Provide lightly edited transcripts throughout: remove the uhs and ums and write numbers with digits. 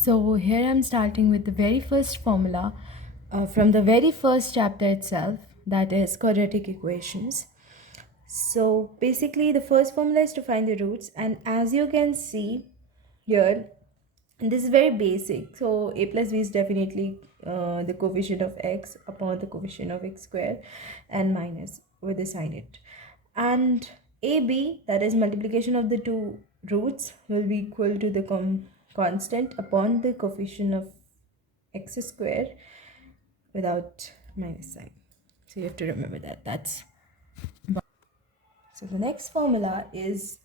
So here I'm starting with the very first formula from the very first chapter itself, that is quadratic equations. So basically the first formula is to find the roots, and as you can see here, this is very basic. So a plus b is definitely the coefficient of x upon the coefficient of x square and minus with the sign it. And ab, that is multiplication of the two roots, will be equal to the constant upon the coefficient of x square without minus sign. So you have to remember that. So the next formula is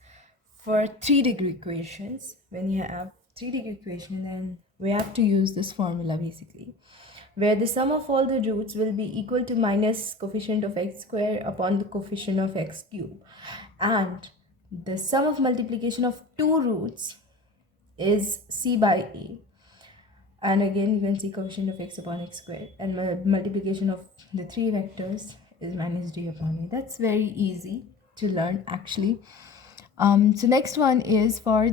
for 3-degree equations. When you have 3-degree equation, then we have to use this formula basically, where the sum of all the roots will be equal to minus coefficient of x square upon the coefficient of x cube, and the sum of multiplication of two roots is c by a, and again you can see coefficient of x upon x squared, and multiplication of the three vectors is minus d upon a. That's very easy to learn actually. So next one is for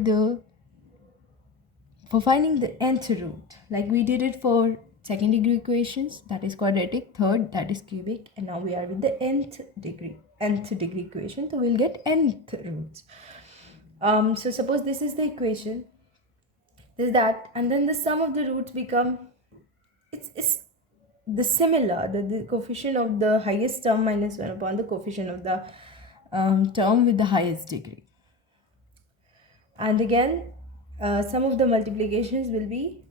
finding the nth root, like we did it for second degree equations, that is quadratic, third that is cubic, and now we are with the nth degree equation, so we'll get nth roots. So suppose this is the equation, this that, and then the sum of the roots become, it's the similar, the coefficient of the highest term minus 1 upon the coefficient of the term with the highest degree. And again, some of the multiplications will be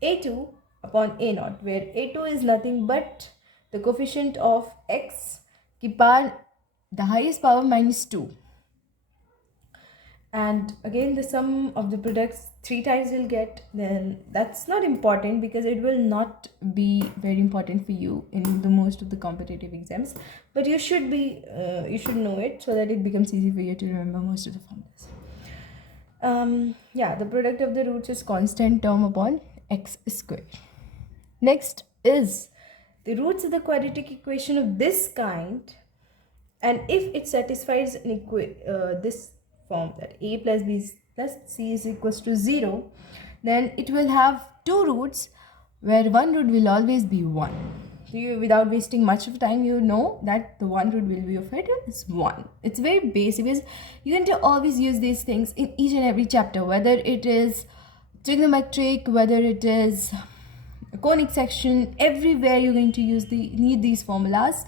a2 upon a0, where a2 is nothing but the coefficient of x की power, the highest power minus 2. And again the sum of the products 3 times will get, then that's not important because it will not be very important for you in the most of the competitive exams, but you should know it so that it becomes easy for you to remember most of the formulas. Yeah, the product of the roots is constant term upon x square. Next is the roots of the quadratic equation of this kind, and if it satisfies this form, that a plus b plus c is equals to 0, then it will have two roots where one root will always be 1. So you, without wasting much of time, you know that the one root will be of it is 1. It's very basic because you can always use these things in each and every chapter, whether it is trigonometric, whether it is a conic section, everywhere you're going to need these formulas,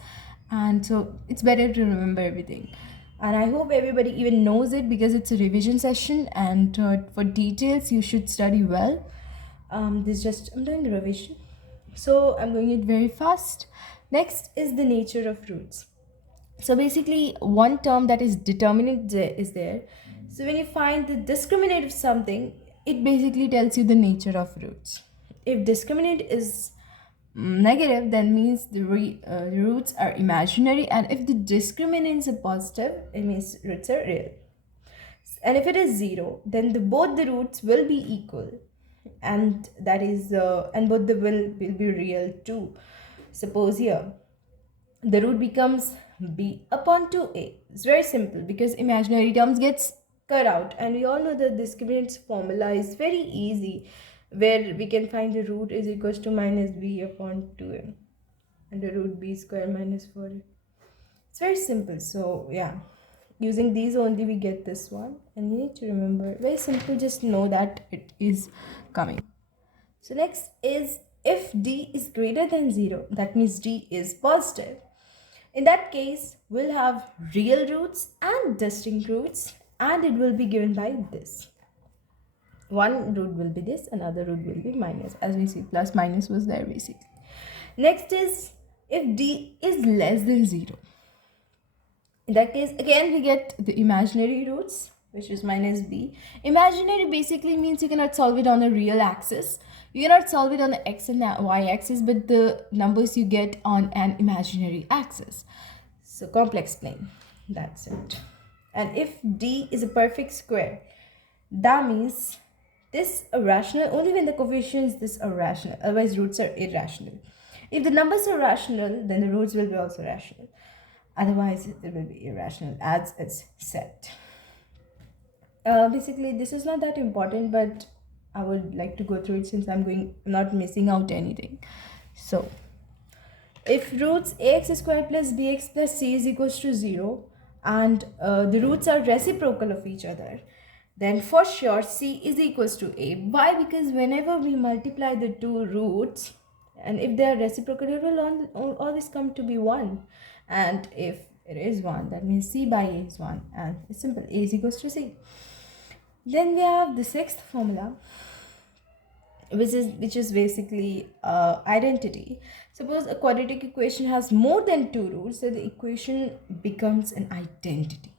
and so it's better to remember everything. And I hope everybody even knows it because it's a revision session, and for details you should study well. This just, I'm doing revision, so I'm going it very fast. Next is the nature of roots. So basically one term, that is determinant, is there. So when you find the discriminant of something, it basically tells you the nature of roots. If discriminant is negative, then means the roots are imaginary, and if the discriminant is positive, it means roots are real. And if it is 0, then both the roots will be equal, and that is and both the will be real too. Suppose here the root becomes b upon 2a. It's very simple because imaginary terms gets cut out, and we all know that discriminant formula is very easy, where we can find the root is equals to minus b upon 2a under root b square minus 4a. It's very simple. So yeah, using these only we get this one, and you need to remember, very simple, just know that it is coming. So next is, if d is greater than 0, that means d is positive. In that case, we'll have real roots and distinct roots, and it will be given by this. One root will be this, another root will be minus. As we see, plus minus was there basically. Next is, if d is less than 0. In that case, again we get the imaginary roots, which is minus b. Imaginary basically means you cannot solve it on a real axis. You cannot solve it on the x and y axis, but the numbers you get on an imaginary axis. So complex plane, that's it. And if d is a perfect square, that means this are rational only when the coefficients this are rational, otherwise roots are irrational. If the numbers are rational, then the roots will be also rational, otherwise it will be irrational, as it's said. Basically this is not that important, but I would like to go through it since I'm not missing out anything. So if roots ax squared plus bx plus c is equals to 0 and the roots are reciprocal of each other, then for sure c is equals to a. Why? Because whenever we multiply the two roots, and if they are reciprocal, it will always come to be 1. And if it is 1, that means c by a is 1, and it's simple, a is equals to c. Then we have the sixth formula, which is basically identity. Suppose a quadratic equation has more than two roots, so the equation becomes an identity.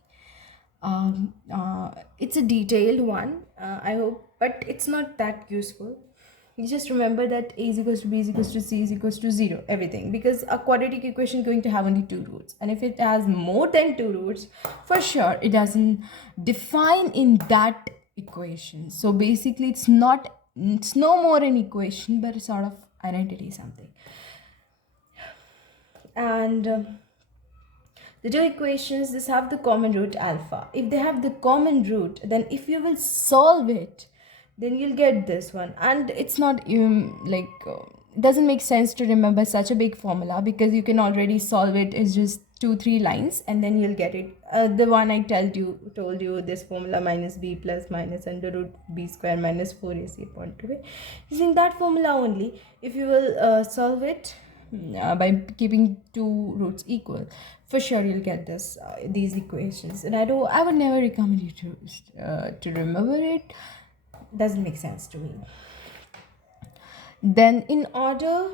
It's a detailed one, I hope, but it's not that useful. You just remember that a is equals to b is equals to c is equals to 0, everything, because a quadratic equation is going to have only two roots, and if it has more than two roots, for sure it doesn't define in that equation. So basically it's no more an equation, but a sort of identity something. And the two equations, this have the common root alpha. If they have the common root, then if you will solve it, then you'll get this one. And it's not it doesn't make sense to remember such a big formula, because you can already solve it. It's just 2-3 lines and then you'll get it. The one I told you this formula, minus b plus minus under root b square minus 4ac upon 2a, using that formula only, if you will solve it by keeping two roots equal, for sure you'll get these equations. And I would never recommend you to remember it. Doesn't make sense to me. Then in order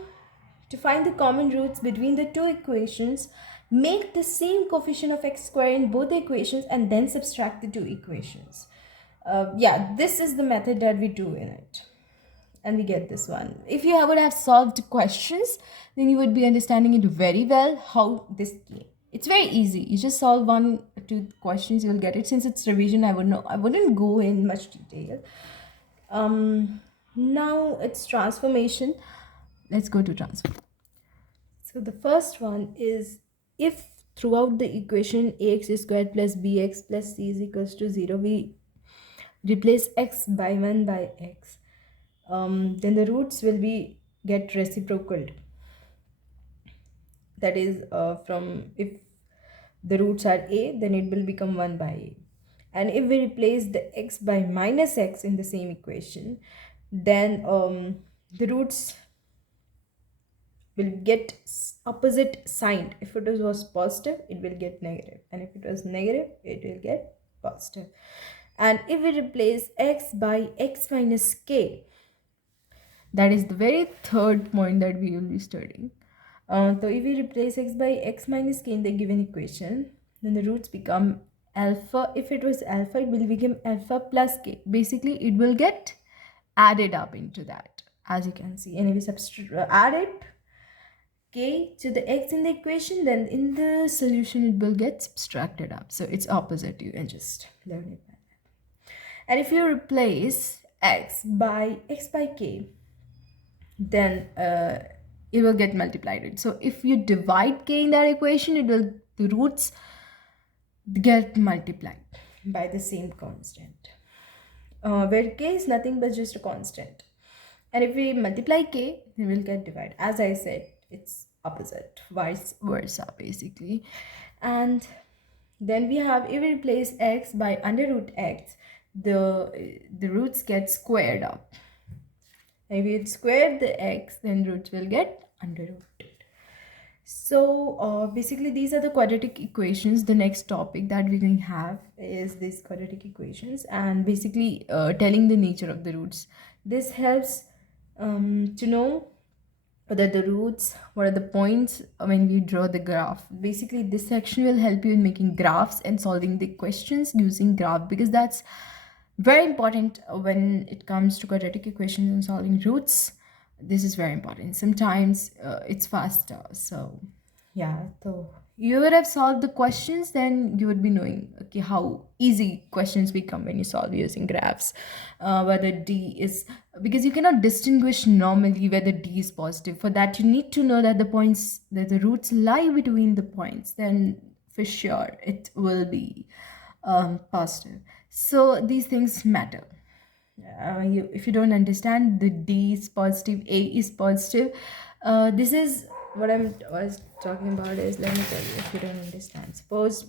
to find the common roots between the two equations, make the same coefficient of x squared in both the equations and then subtract the two equations. This is the method that we do in it, and we get this one. If you would have solved questions, then you would be understanding it very well how this came. It's very easy. You just solve 1 or 2 questions, you'll get it. Since it's revision, I wouldn't go in much detail. Now it's transformation. Let's go to transform. So the first one is, if throughout the equation ax squared plus bx plus c is equals to 0, we replace x by 1 by x, then the roots will get reciprocal. That is, if the roots are a, then it will become 1 by a. And if we replace the x by minus x in the same equation, then the roots will get opposite signed. If it was positive, it will get negative, and if it was negative, it will get positive. And if we replace x by x minus k, that is the very third point that we will be studying. So if we replace x by x minus k in the given equation, then the roots become alpha. If it was alpha, it will become alpha plus k. Basically, it will get added up into that, as you can see. And if we add it k to the x in the equation, then in the solution it will get subtracted up. So it's opposite. You can just learn it by that. And if you replace x by k, then it will get multiplied. So if you divide k in that equation, the roots get multiplied by the same constant, where k is nothing but just a constant. And if we multiply k, then we'll get divided. As I said, it's opposite, vice versa basically. And then we have, if we replace x by under root x, the roots get squared up. If we square the x, then roots will get under rooted. So basically these are the quadratic equations. The next topic that we're going to have is these quadratic equations, and basically telling the nature of the roots. This helps to know whether the roots, what are the points when we draw the graph. Basically this section will help you in making graphs and solving the questions using graph, because that's very important when it comes to quadratic equations and solving roots. This is very important. Sometimes it's faster. So you would have solved the questions, then you would be knowing how easy questions become when you solve using graphs. Whether d is, because you cannot distinguish normally whether d is positive. For that you need to know that the roots lie between the points, then for sure it will be positive. So these things matter. If you don't understand, the D is positive, A is positive. This is what was talking about is, let me tell you, if you don't understand. Suppose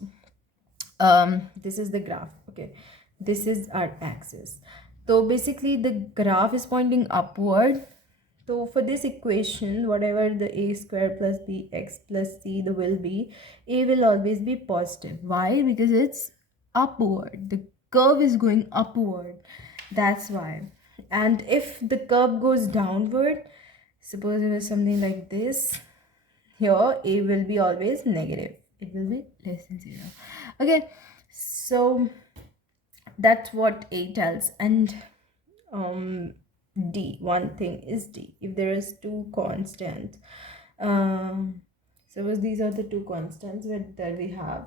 this is the graph, okay, this is our axis. So basically the graph is pointing upward. So for this equation, whatever the a square plus bx plus c the will be, a will always be positive. Why? Because it's upward, the curve is going upward, that's why. And if the curve goes downward, suppose it was something like this, here a will be always negative, it will be less than 0. Okay, so that's what a tells. And D, one thing is D, if there is two constants, suppose these are the two constants that we have,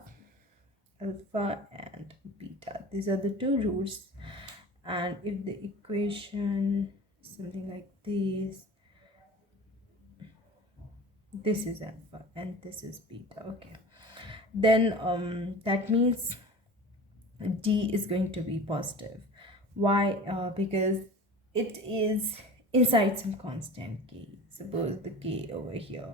alpha and beta, these are the two roots. And if the equation is something like this is alpha and this is beta, okay, then that means D is going to be positive. Why? Because it is inside some constant k. Suppose the k over here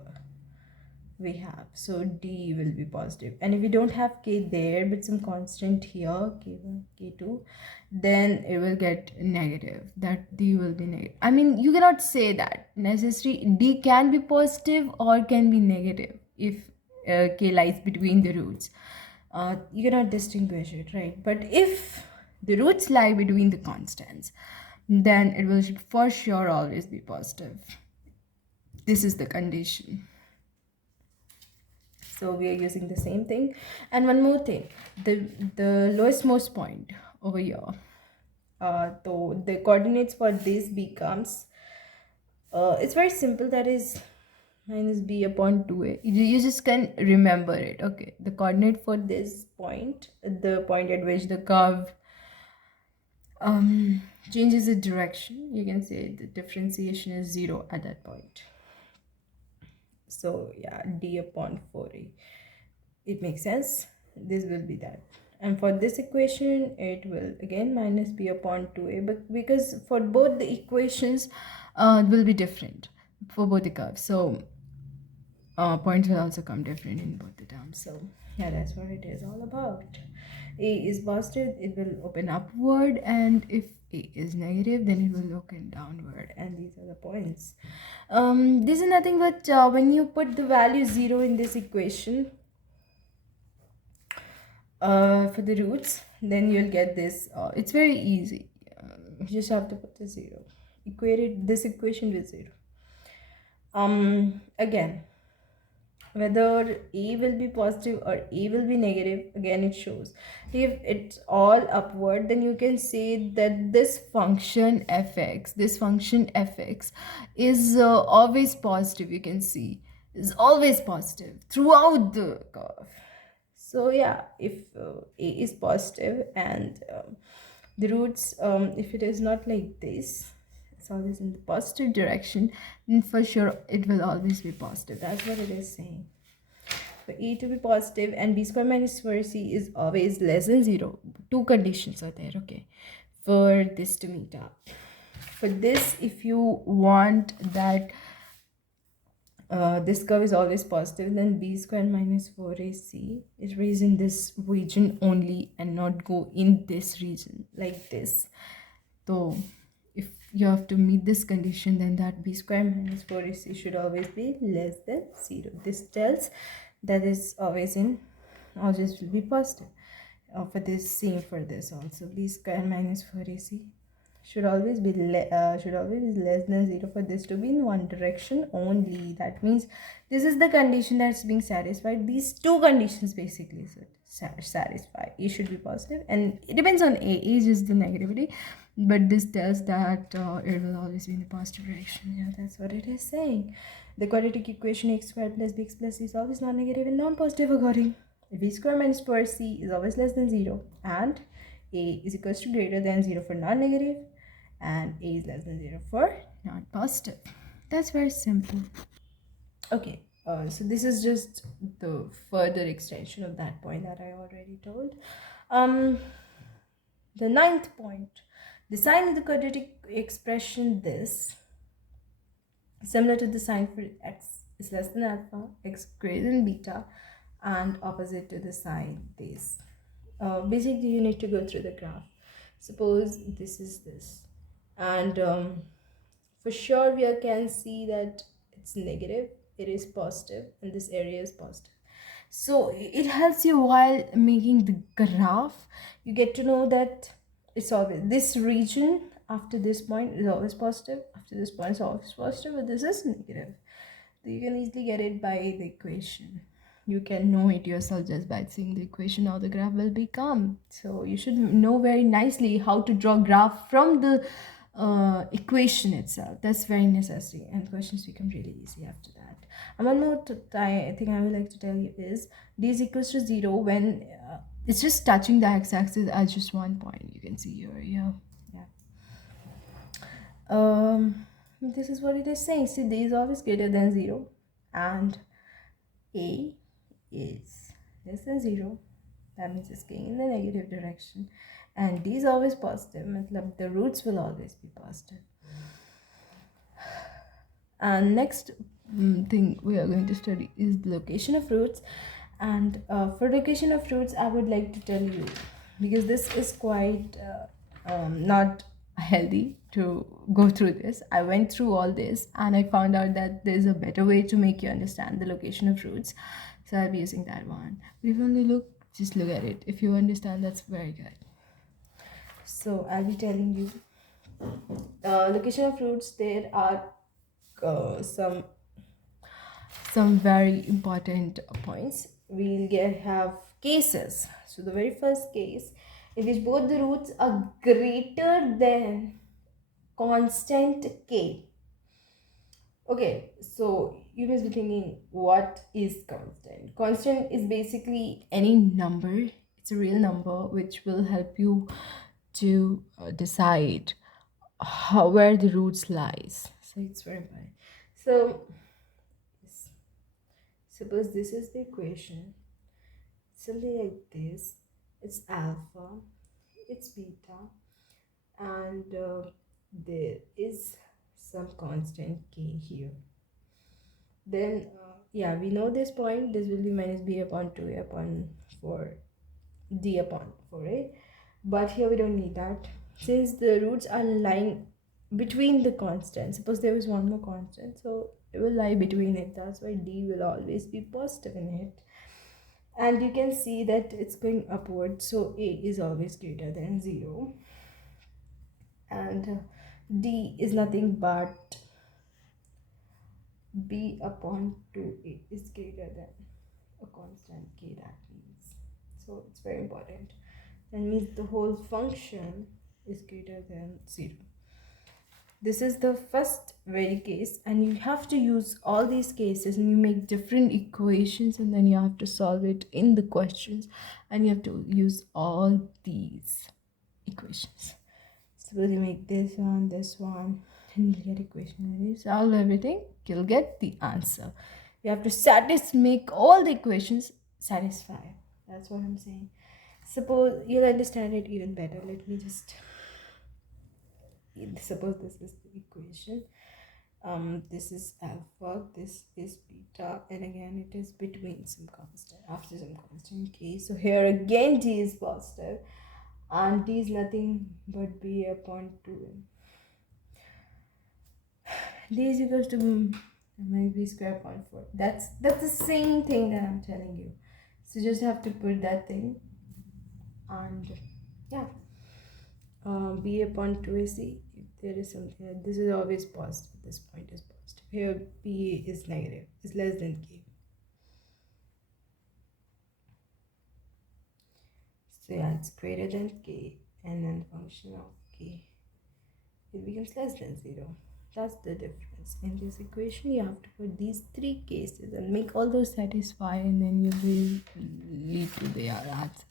we have, so D will be positive. And if we don't have k there but some constant here, k1, k2, then it will get negative, that D will be negative. I mean, you cannot say that necessary. D can be positive or can be negative if k lies between the roots. You cannot distinguish it, right? But if the roots lie between the constants, then it will for sure always be positive. This is the condition. So we are using the same thing. And one more thing, the lowest most point over here, so the coordinates for this becomes, it's very simple, that is minus b upon 2a. You just can remember it, okay? The coordinate for this point, the point at which the curve changes its direction, you can say the differentiation is 0 at that point. So yeah, d upon 4a, it makes sense. This will be that. And for this equation, it will again minus b upon 2a, but because for both the equations it will be different for both the curves, so points will also come different in both the terms. So yeah, that's what it is all about. A is positive, it will open upward, and if a is negative, then it will open downward. And these are the points. This is nothing but when you put the value 0 in this equation for the roots, then you'll get this. It's very easy. You just have to put the 0, equate it, this equation with 0. Again, whether a will be positive or a will be negative, again it shows. If it's all upward, then you can say that this function fx is always positive. You can see is always positive throughout the curve. So yeah, if a is positive and the roots, if it is not like this, it's always in the positive direction, then for sure it will always be positive. That's what it is saying. For a to be positive and b square minus 4c is always less than 0. Two conditions are there, okay, for this to meet up. For this, if you want that this curve is always positive, then b square minus 4ac is raised in this region only and not go in this region like this. So if you have to meet this condition, then that b square minus 4ac should always be less than 0. This tells that is always will be positive. For this, same for this also, b square minus 4ac should always be less than 0 for this to be in one direction only. That means this is the condition that's being satisfied. These two conditions basically satisfy. A should be positive, and it depends on a is just the negativity, but this tells that it will always be in the positive direction. Yeah, that's what it is saying. The quadratic equation x squared plus bx plus c is always non-negative and non-positive according. B square minus 4c is always less than 0, and a is equals to greater than 0 for non-negative, and a is less than 0 for not positive. That's very simple. Okay, so this is just the further extension of that point that I already told. The ninth point, The sign of the quadratic expression this, similar to the sign for x is less than alpha, x greater than beta, and opposite to the sign this. Basically, you need to go through the graph. Suppose this is this, and for sure we can see that it's negative, it is positive, and this area is positive. So it helps you while making the graph. You get to know that it's always this region after this point is always positive, after this point is always positive, but this is negative. So you can easily get it by the equation. You can know it yourself just by seeing the equation how the graph will become. So you should know very nicely how to draw graph from the equation itself. That's very necessary, and questions become really easy after that. And one more thing I would like to tell you is d is equals to 0 when it's just touching the x-axis at just one point. You can see here, yeah. This is what it is saying. See, d is always greater than 0, and a is less than 0. That means it's going in the negative direction, and d is always positive. Matlab, the roots will always be positive. And next thing we are going to study is the location of roots. And for location of roots, I would like to tell you, because this is quite not healthy to go through this. I went through all this and I found out that there's a better way to make you understand the location of roots, so I'll be using that one. But if you only just look at it. If you understand, that's very good. So I'll be telling you location of roots. There are some very important points. We'll have cases. So the very first case in which both the roots are greater than constant k. Okay, so you must be thinking, what is constant? Constant is basically any number. It's a real number which will help you to decide where the roots lies. So it's very important. So suppose this is the equation, something like this. It's alpha, it's beta, and there is some constant k here. Then yeah, we know this point, this will be minus b upon 2a upon 4 d upon 4a, but here we don't need that, since the roots are lying between the constants. Suppose there is one more constant, so it will lie between it. That's why d will always be positive in it. And you can see that it's going upward, so a is always greater than 0, and d is nothing but b upon 2a is greater than a constant k. That means, so it's very important. That means the whole function is greater than 0. This is the first very case, and you have to use all these cases and you make different equations, and then you have to solve it in the questions, and you have to use all these equations. Suppose you make this one, and you'll get equation. When you solve everything, you'll get the answer. You have to make all the equations satisfy. That's what I'm saying. Suppose you'll understand it even better. Let me just suppose this is the equation. This is alpha, this is beta, and again it is between some constant, after some constant k. So here again d is positive, and d is nothing but b upon 2. D is equals to minus b square upon 4. That's the same thing that I'm telling you. So just have to put that thing, and yeah, b upon 2 is c. If there is something, this is always positive, this point is positive. Here b is negative, is less than k. So yeah, it's greater than k, and then function of k, it becomes less than 0. That's the difference. In this equation, you have to put these three cases and make all those satisfy, and then you will lead to their answers.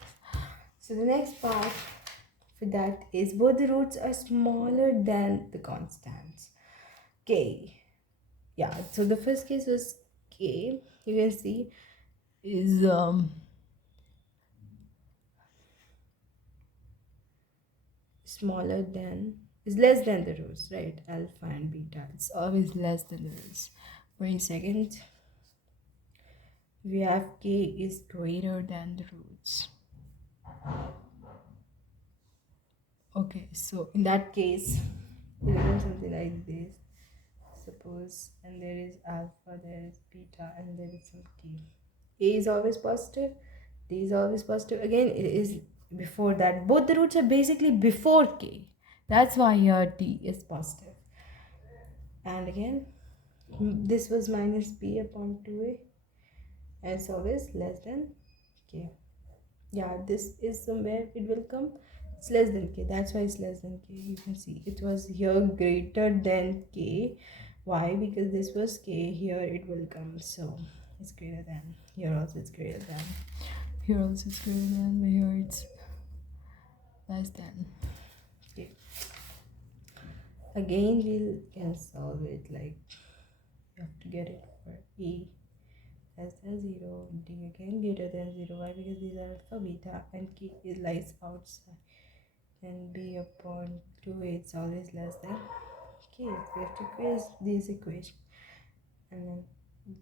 So the next part for that is both the roots are smaller than the constants. K. Yeah, so the first case was k. You can see is smaller than, is less than the roots, right? Alpha and beta, it's always less than the roots. Wait a second. We have k is greater than the roots. Okay, so in that case, we do something like this. Suppose, and there is alpha, there is beta, and there is some k. A is always positive, D is always positive. Again, it is before that. Both the roots are basically before k. That's why here D is positive. And again, this was minus b upon 2a, and it's always less than k. Yeah, this is somewhere it will come, it's less than k, that's why it's less than k. You can see it was here greater than k. Why? Because this was k, here it will come, so it's greater than. Here also it's greater than, here also it's greater than, but here it's less than. Okay, again we can solve it like, you have to get it for e less than 0, d again greater than 0. Why? Because these are alpha, beta, and k is lies outside, and b upon 2 it's always less than k. We have to equate this equation, and then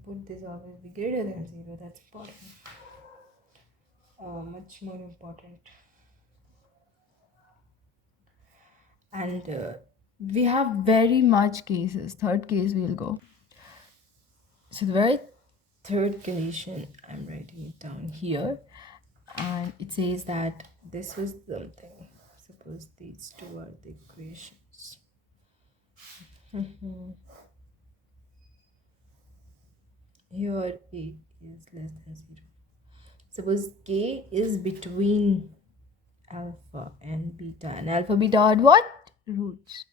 put this always be greater than 0. That's important, much more important. And we have very much cases. Third case we'll go. So the very third condition, I'm writing it down here, and it says that this was something. Suppose these two are the equations. Here a is less than 0. Suppose k is between alpha and beta, and alpha, beta are what? Roots.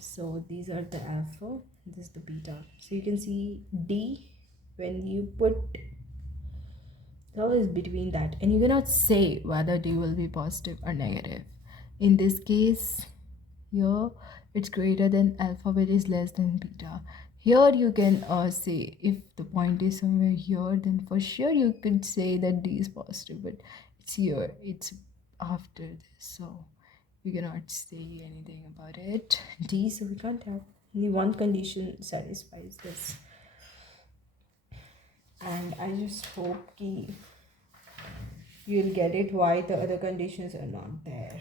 So these are the alpha, this is the beta. So you can see d, when you put, it's always between that, and you cannot say whether d will be positive or negative. In this case, here it's greater than alpha, which is less than beta. Here you can say if the point is somewhere here, then for sure you could say that d is positive, but it's here, it's after this, so we cannot say anything about it. D, so we can't have, only one condition satisfies this, and I just hope you'll get it why the other conditions are not there.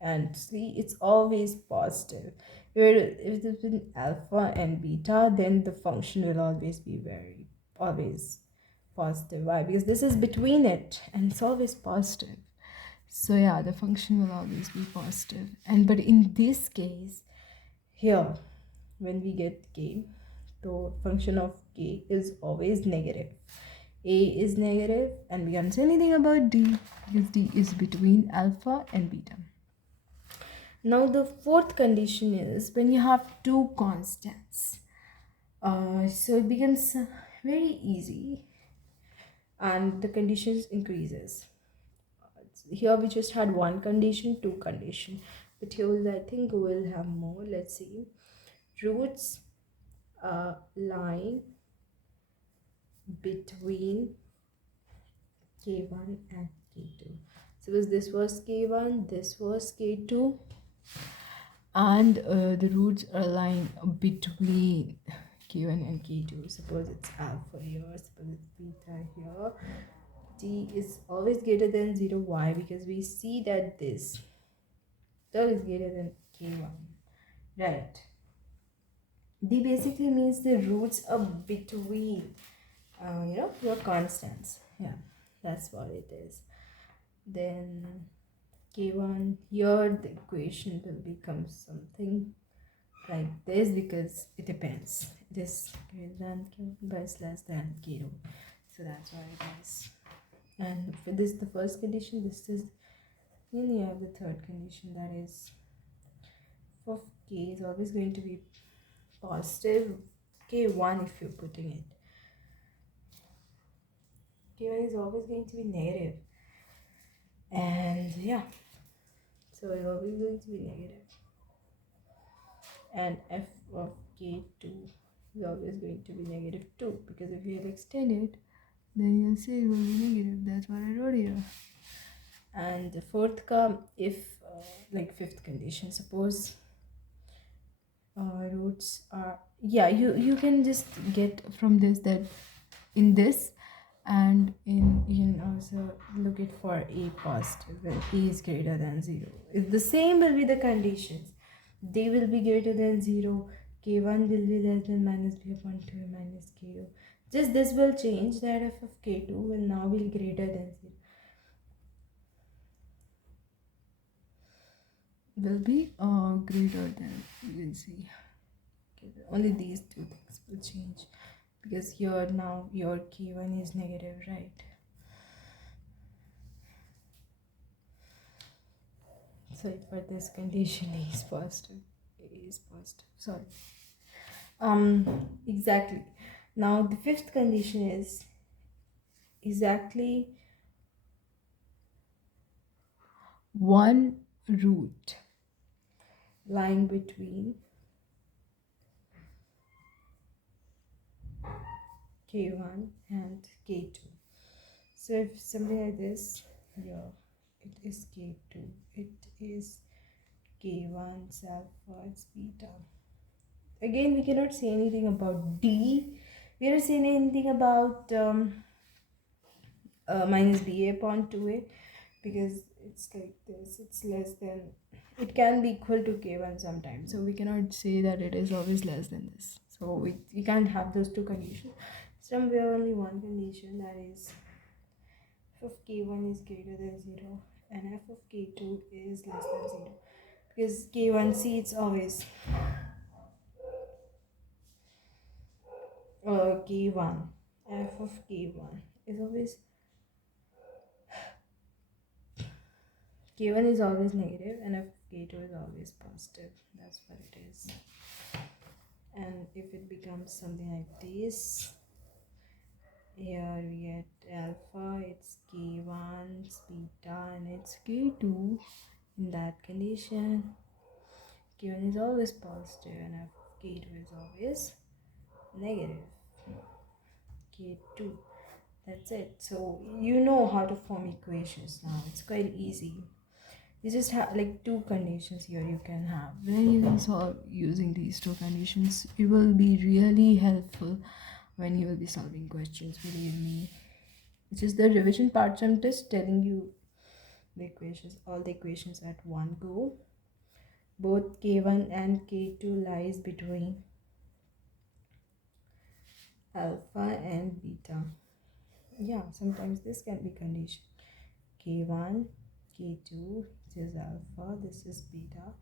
And see, it's always positive. If it's been alpha and beta, then the function will always be always positive. Why? Because this is between it, and it's always positive. So yeah, the function will always be positive. And but in this case, here, when we get k, the function of k is always negative. A is negative, and we can't say anything about d because d is between alpha and beta. Now the fourth condition is when you have two constants. So it becomes very easy, and the conditions increases. Here we just had one condition, two condition, but here I think we'll have more. Let's see. Roots lying between k1 and k2. Suppose this was k1, this was k2, and the roots are lying between k1 and k2. Suppose it's alpha here, suppose it's beta here. D is always greater than 0. Why? Because we see that this term is greater than k1, right? D basically means the roots are between your constants. Yeah, that's what it is. Then k1, here the equation will become something like this, because it depends, it is greater than k1 but it's less than k2, so that's why it is. And for this, the first condition, this is, then you have the third condition, that is for k is always going to be positive, k1 if you're putting it, k1 is always going to be negative, and yeah, so it's always going to be negative. And f of k2 is always going to be negative 2, because if you'll extend it, then you'll say it will be negative. That's what I wrote here. And the fourth come if like fifth condition, suppose roots are, yeah, you can just get from this that in this and in, you can also look it for a positive when a is greater than 0. If the same will be the conditions, they will be greater than 0, k1 will be less than minus b upon 2 minus k2. Just this will change, that f of k2 will now be greater than 0, will be greater than, you can see, okay, only these two things will change because here now your k1 is negative, right? So for this condition a is positive, a is positive, sorry. Exactly. Now the fifth condition is exactly one root lying between k1 and k2. So if something like this, yeah, it is k2, it is k1's alpha, it's beta. Again, we cannot say anything about d. We are not saying anything about minus ba upon 2a, because it's like this, it's less than, it can be equal to k1 sometimes, so we cannot say that it is always less than this. So we can't have those two conditions. Somewhere only one condition, that is f of k1 is greater than 0 and f of k2 is less than 0, because k1, see, it's always k1, f of k1 is always, k1 is always negative and f of k2 is always positive. That's what it is. And if it becomes something like this, here we get alpha, it's k1, beta, and it's k2. In that condition, k1 is always positive and f of k2 is always negative, k2. That's it. So you know how to form equations now. It's quite easy. You just have like two conditions here you can have. When you can solve using these two conditions, it will be really helpful when you will be solving questions, believe me. It's just the revision part, so I'm just telling you the equations, all the equations at one go. Both k1 and k2 lies between alpha and beta. Yeah, sometimes this can be condition. k1, k2, this is alpha, this is beta.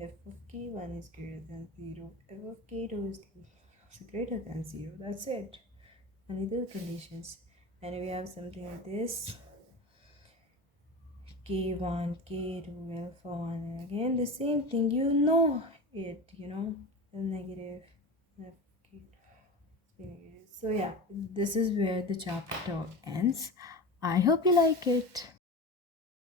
F of k1 is greater than 0, f of k2 is greater than 0. That's it. Only those conditions. And we have something like this, k1, k2, alpha 1, and again the same thing. You know it, the negative, f of k2 negative. So yeah, this is where the chapter ends. I hope you like it.